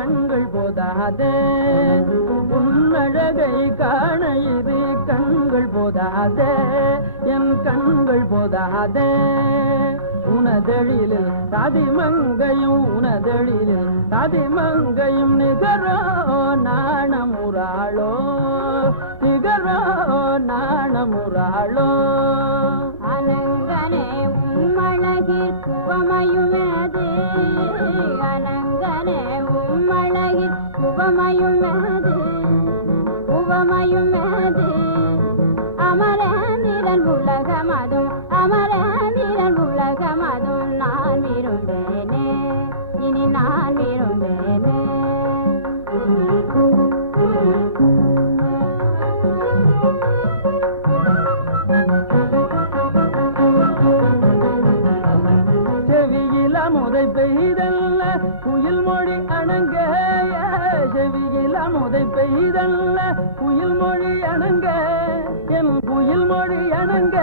கண்கள் போதாதே உன்னழகை காண இரு கண்கள் போதாதே என் கண்கள் போதாதே உனதெழிலில் தாதிமங்கையும் உனதெழிலில் தாதிமங்கையும் நிகரோ நாணமுறாளோ நிகரோ நாணமுறாளோ அனங்கனே உம்மழகிற் குவமையுமேது அனங்கனே உம்மழகிற் குவமையுமேது குவமையுமேது அமரேந்திரன் உலகமதும் அமரேந்திரன் உலகமதும் நான் விரும்பேனே இனி நான் விரும்பேனே செவியில முதை பெய்தல்ல குயில் மொழி அணங்க செவியில முதை பெய்தல்ல குயில் மொழி அணங்க என் குயில் மொழி அணங்க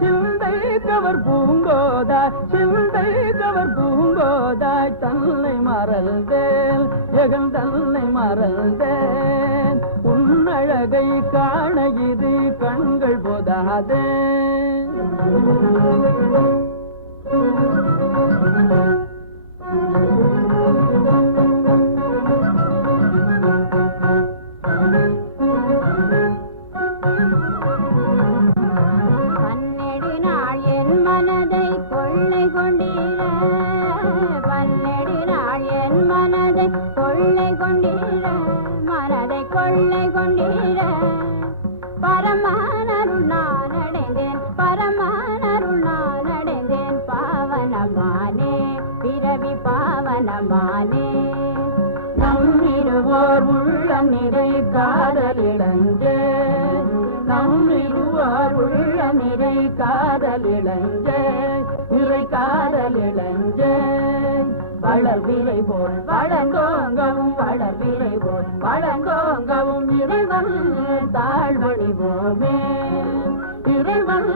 சிந்தை கவர் பூங்கோதாய் சிந்தை கவர் பூங்கோதாய் தன்னை மறந்தேன் ஜெகன் தன்னை மறந்தேன் உன்னழகை காண இது கண்கள் போதாதே பன்னெடு நாள் என் மனதை கொள்ளை கொண்டீர பன்னெடு நாள் என் மனதை கொள்ளை கொண்டீர மனதை கொள்ளை கொண்டீர பரமானருள் நான் அடைந்தேன் பரமானருள் நான் அடைந்தேன் பாவனமானே பிறவி பாவனமானே நம் இருவர் உள்ளம் நிறை காதலிழந்தே நம் இருவர் உள்ளம் நிறை காதலிழந்தே நிறை காதலிழந்தே வளர்விரை போல் வளர்ந்தோங்கவும் வளர்விரை போல் வளர்ந்தோங்கவும் இறைவன் தாழ்வணிவோமே இறைவன்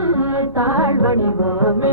தாழ்வணிவோமே